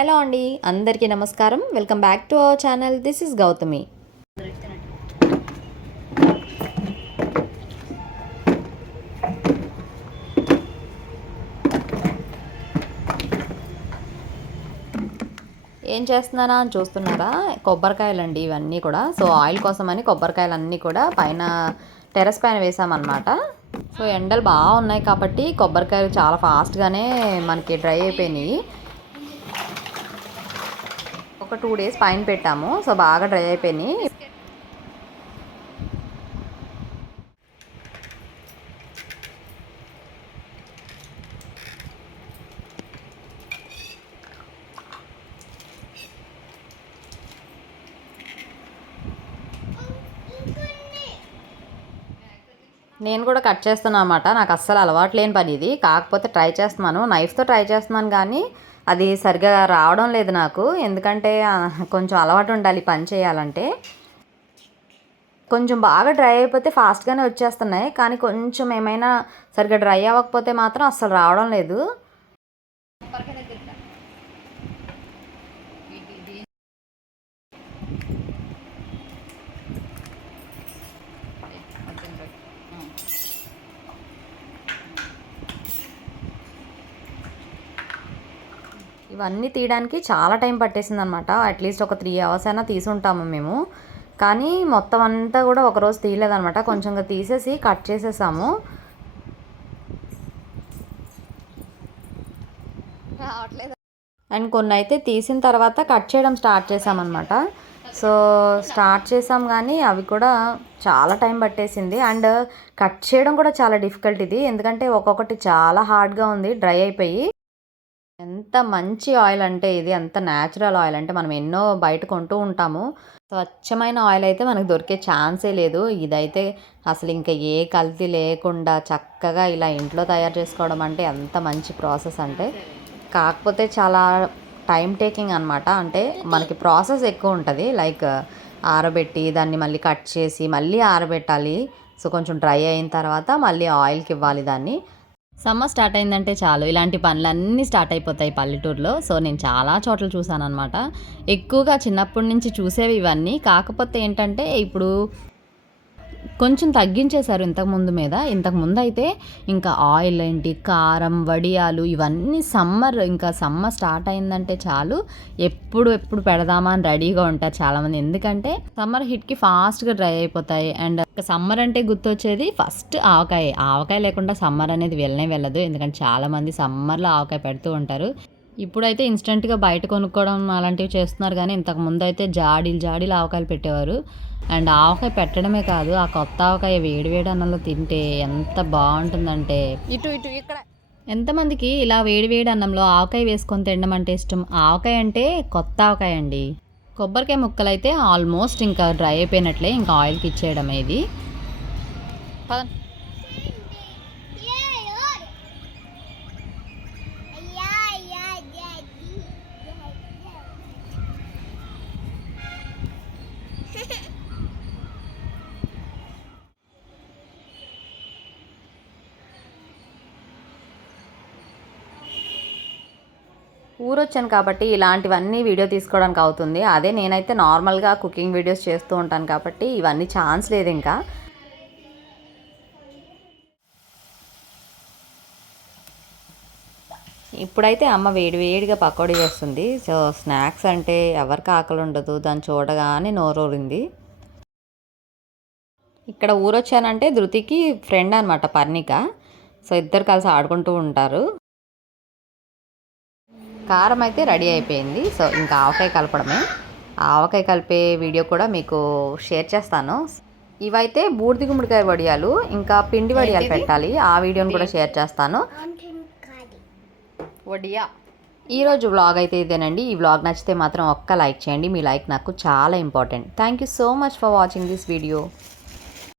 Hello అండి అందరికీ నమస్కారం. Welcome back to our channel. This is Gautami. ఏం చేస్తున్నారా? అని చూస్తున్నారా? కొబ్బరికాయలు అండి ఇవన్నీ కూడా. సో ఆయిల్ కోసమని కొబ్బరికాయలు అన్నీ కూడా పైన టెర్రస్ పైన వేసామన్నమాట. సో ఎండలు బాగా ఉన్నాయి కాబట్టి కొబ్బరికాయలు చాలా ఫాస్ట్గానే మనకి డ్రై అయిపోయినాయి. ఒక టూ డేస్ పైన పెట్టాము. సో బాగా డ్రై అయిపోయినాయి. నేను కూడా కట్ చేస్తున్నాను అనమాట నాకు అస్సలు అలవాటు లేని పని ఇది. కాకపోతే ట్రై చేస్తున్నాను. నైఫ్తో ట్రై చేస్తున్నాను కానీ అది సరిగా రావడం లేదు నాకు. ఎందుకంటే కొంచెం అలవాటు ఉండాలి పని చేయాలంటే. కొంచెం బాగా డ్రై అయిపోతే ఫాస్ట్గానే వచ్చేస్తున్నాయి. కానీ కొంచెం ఏమైనా సరిగ్గా డ్రై అవ్వకపోతే మాత్రం అస్సలు రావడం లేదు. ఇవన్నీ తీయడానికి చాలా టైం పట్టేసింది అనమాట అట్లీస్ట్ ఒక త్రీ అవర్స్ అయినా తీసుంటాము మేము. కానీ మొత్తం అంతా కూడా ఒకరోజు తీయలేదనమాట. కొంచెంగా తీసేసి కట్ చేసేసాము. అండ్ కొన్ని అయితే తీసిన తర్వాత కట్ చేయడం స్టార్ట్ చేసామన్నమాట సో స్టార్ట్ చేసాం కానీ అవి కూడా చాలా టైం పట్టేసింది. అండ్ కట్ చేయడం కూడా చాలా డిఫికల్ట్ ఇది. ఎందుకంటే ఒక్కొక్కటి చాలా హార్డ్గా ఉంది డ్రై అయిపోయి. ఎంత మంచి ఆయిల్ అంటే ఇది ఎంత న్యాచురల్ ఆయిల్ అంటే మనం ఎన్నో బయట కొంటూ ఉంటాము. స్వచ్ఛమైన ఆయిల్ అయితే మనకు దొరికే ఛాన్సే లేదు. ఇదైతే అసలు ఇంకా ఏ కల్తీ లేకుండా చక్కగా ఇలా ఇంట్లో తయారు చేసుకోవడం అంటే ఎంత మంచి ప్రాసెస్ అంటే కాకపోతే చాలా టైం టేకింగ్ అనమాట అంటే మనకి ప్రాసెస్ ఎక్కువ ఉంటుంది. లైక్ ఆరబెట్టి దాన్ని మళ్ళీ కట్ చేసి మళ్ళీ ఆరబెట్టాలి. సో కొంచెం డ్రై అయిన తర్వాత మళ్ళీ ఆయిల్కి ఇవ్వాలి దాన్ని. సమ్మర్ స్టార్ట్ అయిందంటే చాలు. ఇలాంటి పనులన్నీ స్టార్ట్ అయిపోతాయి పల్లెటూరులో. సో నేను చాలా చోట్ల చూసాను అనమాట ఎక్కువగా చిన్నప్పటి నుంచి చూసేవి ఇవన్నీ. కాకపోతే ఏంటంటే ఇప్పుడు కొంచెం తగ్గించేశారు ఇంతకుముందు మీద. ఇంతకుముందు అయితే ఇంకా ఆయిల్ ఏంటి కారం వడియాలు ఇవన్నీ సమ్మర్ ఇంకా సమ్మర్ స్టార్ట్ అయిందంటే చాలు. ఎప్పుడు ఎప్పుడు పెడదామా అని రెడీగా ఉంటారు చాలామంది. ఎందుకంటే సమ్మర్ హిట్కి ఫాస్ట్గా డ్రై అయిపోతాయి. అండ్ సమ్మర్ అంటే గుర్తొచ్చేది ఫస్ట్ ఆవకాయ. ఆవకాయ లేకుండా సమ్మర్ అనేది వెళ్ళనే వెళ్ళదు. ఎందుకంటే చాలామంది సమ్మర్లో ఆవకాయ పెడుతూ ఉంటారు. ఇప్పుడైతే ఇన్స్టెంట్గా బయట కొనుక్కోవడం అలాంటివి చేస్తున్నారు. కానీ ఇంతకు ముందు అయితే జాడీలు జాడీలు ఆవకాయలు పెట్టేవారు. అండ్ ఆవకాయ పెట్టడమే కాదు ఆ కొత్త ఆవకాయ వేడి వేడి అన్నంలో తింటే ఎంత బాగుంటుందంటే. ఇటు ఇటు ఇక్కడ. ఎంతమందికి ఇలా వేడి వేడి అన్నంలో ఆవకాయ వేసుకొని తినడం అంటే ఇష్టం? ఆవకాయ అంటే కొత్త ఆవకాయ అండి. కొబ్బరికాయ ముక్కలు అయితే ఆల్మోస్ట్ ఇంకా డ్రై అయిపోయినట్లే ఇంకా ఆయిల్కి ఇచ్చేయడం ఇది. ఊరొచ్చాను కాబట్టి ఇలాంటివన్నీ వీడియో తీసుకోవడానికి అవుతుంది. అదే నేనైతే నార్మల్గా కుకింగ్ వీడియోస్ చేస్తూ ఉంటాను కాబట్టి ఇవన్నీ ఛాన్స్ లేదు ఇంకా. ఇప్పుడైతే అమ్మ వేడి వేడిగా పకోడీ చేస్తుంది. సో స్నాక్స్ అంటే ఎవరికి ఆకలి ఉండదు. దాన్ని చూడగానే నోరూరింది. ఇక్కడ ఊరొచ్చానంటే ధృతికి ఫ్రెండ్ అనమాట పర్ణిక. సో ఇద్దరు కలిసి ఆడుకుంటూ ఉంటారు. కారం అయితే రెడీ అయిపోయింది. సో ఇంకా ఆవకాయ కలపడమే. ఆవకాయ కలిపే వీడియో కూడా మీకు షేర్ చేస్తాను. ఇవైతే బూడిది గుమ్మడికాయ వడియాలు ఇంకా పిండి వడియాలు పెట్టాలి. ఆ వీడియోని కూడా షేర్ చేస్తాను. వడియా. ఈరోజు వ్లాగ్ అయితే ఇదేనండి. ఈ వ్లాగ్ నచ్చితే మాత్రం ఒక్క లైక్ చేయండి. మీ లైక్ నాకు చాలా important. Thank you so much for watching this video.